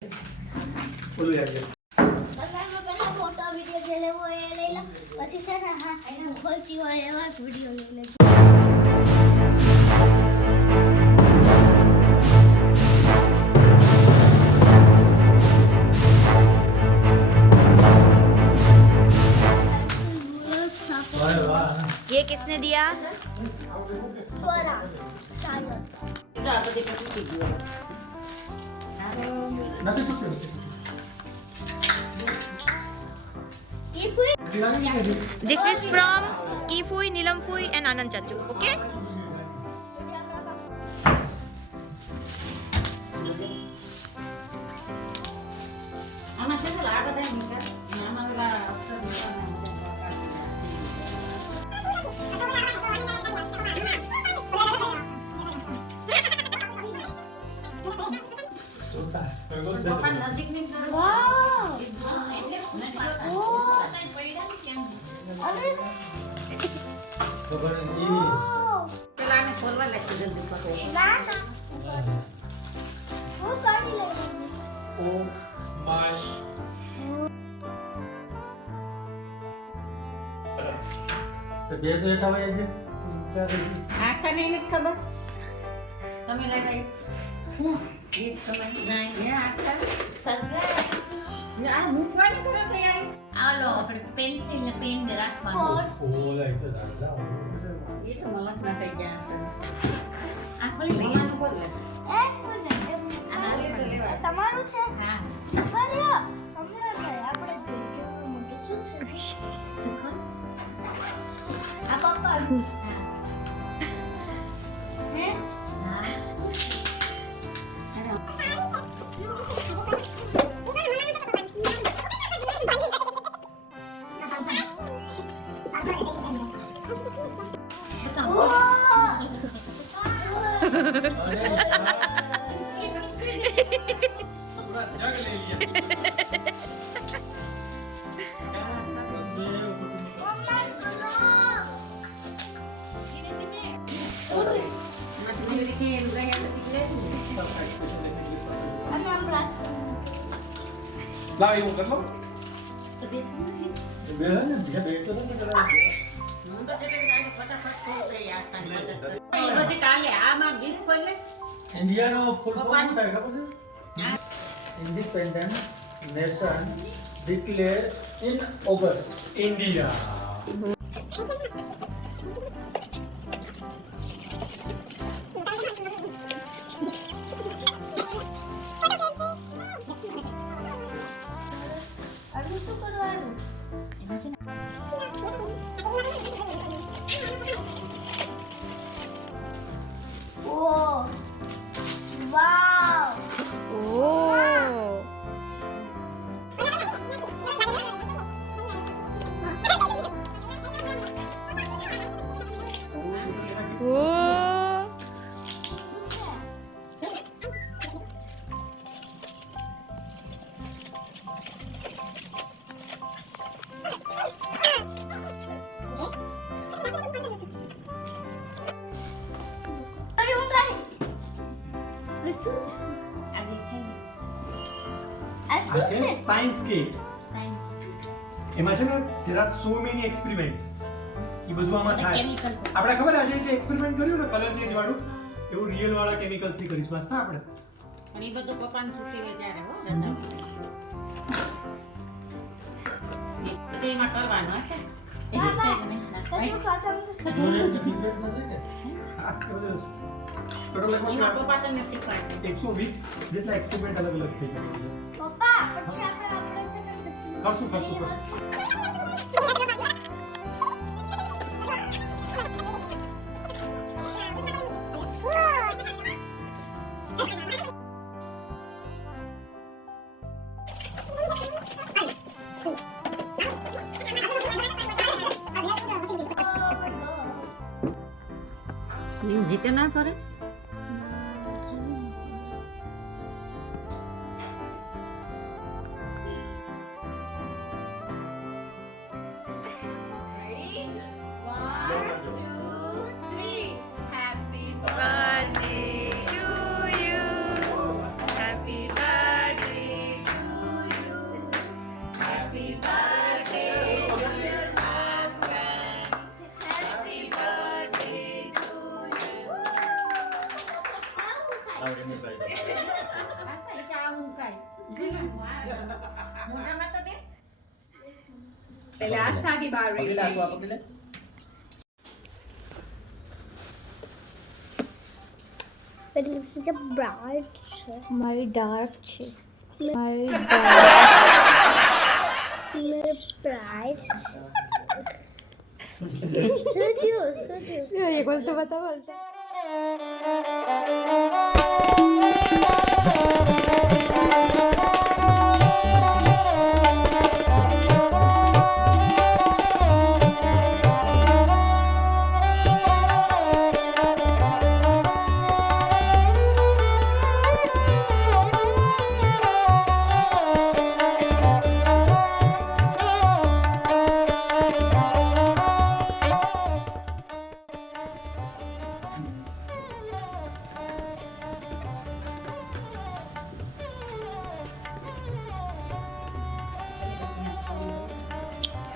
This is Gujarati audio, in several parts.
બોલું યાર પહેલા ફોટો વિડિયો જે લેવો એ લઈ લો પછી છે ને હા એને ખોલતી હોય એવા વિડિયો લઈ લેજો ये किसने दिया? स्वरा शायद નથી પૂછ્યું This is from Kifui, Nilamfui and Anand Chachu. Okay? ખબર નથી પેલાને ખોલવા લાગી જલ્દી પકડો હું કાઢી લઉં ઓ માય તો બે તો એઠા હોય છે નાસ્તા નહીં નથી ખબર તમે લગાવી હું એક સમય નહીં આસ્તા આ મૂકવાની કરો તૈયારી આલો આપણે પેન્સિલ ને પેન ને રાખવાનું ઓ લાઈટ રાજા એ તો મલક ના થઈ ગયા આ ખોલી લઈએ એક મિનિટ તમારું છે હા બરાબર હમણાં થાય આપણે કેવું મોટું શું છે આ પપ્પા હે પૂરા જગ લઈ લાવ એવું કર લો બે હે ને બે તો નથી કરાવી હું તો ફટાફટ થઈ ગઈ આસ્તા એ બધી કાલે આમાં ગીત ખોલે ઇન્ડિયાનો ફૂલ ફોર્મ પપ્પાની. થાય ખબર છે independence nation declare in August India આનું શું કરવાનું એમાં છે ને ઓ વાવ Oh. Oh. અરે હું કાઢી આ શું છે આ ડિઝાઇન આ આ શું છે છે સાયન્સ કિટ સાયન્સ એમાં છે ને there are so many experiments એ બધું આમાં થાય કેમિકલ આપણે ખબર આજે જે એક્સપેરિમેન્ટ કર્યું ને કલર ચેન્જ વાળું એવું રિયલ વાળા કેમિકલ્સ થી કરીશું વાસ્તા આપણે અને એ બધું પપ્પાને છૂટી ગઈ ત્યારે હો દાદા બધું એમાં કરવાનું હશે એક્સપેરિમેન્ટ કશું ખાતા ટોટલ એમાં પપ્પા તમને શીખવાડે 120 જેટલા એક્સપેરિમેન્ટ અલગ અલગ થઈ ગયા પપ્પા પછી આપણે છે ને કરશું કરશું જીતે ના ફરે birthday to you. Happy birthday મોઢામાં તો દે. એટલે આ સાગી બારી પકડી લે, આખું આ પકડી લે. પેલી લિપસ્ટિક જે બ્રાઇટ છે મારી ડાર્ક છે મારી બ્રાઇટ શું થયું એક વસ્તુ બતાવો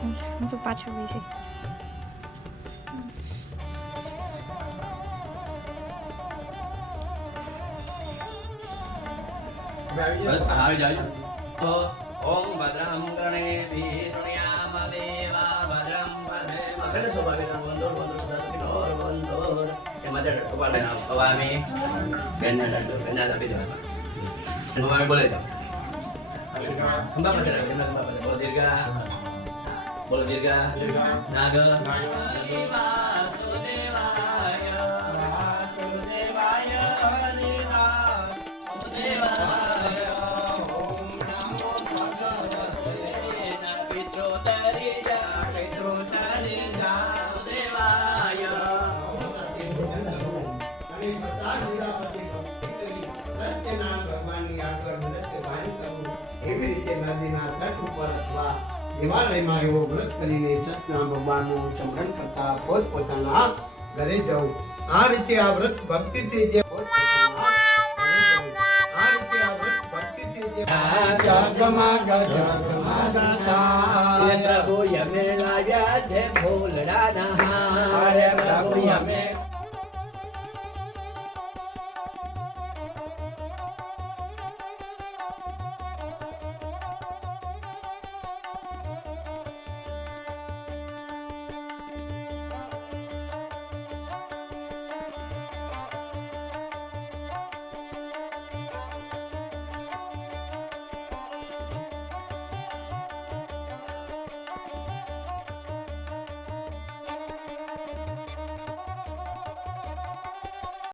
હું તો પાછળ બેસી બસ આવી જાજો. તો ઓમ ભદ્રમ ગણેભિ શૃણ્યામ દેવા ભદ્રમ પશ્યેમ સૌભાગ્યદાં બંધો બંધો સદા સુખિનો બંધો એમાં જડ કપાલે અવામી બેનના દંડો બેનના આપી દેવા અવામી બોલે જાઓ ખંભા પર ચડાવો એમના ખંભા પર બોલો દીર્ઘા નાગ વાસુદેવાય વાસુદેવાય વાસુદેવાય ઓમ નમો ભગવતે પિત્રોદરી જા વાસુદેવાય એવી રીતે નદીના તટ ઉપર અથવા દેવાલયમાં એવો વ્રત કરીને સતનામ ભગવાનનું સ્મરણ કરતા પોતપોતાના ઘરે જવું. આ રીતે આ વ્રત ભક્તિથી જે પોતપોતાના ઘરે જવું. આ રીતે આ વ્રત ભક્તિથી જે જગમગ પ્રભુ યમે લાવ્યા છે ફૂલડા નહાર પ્રભુ યમે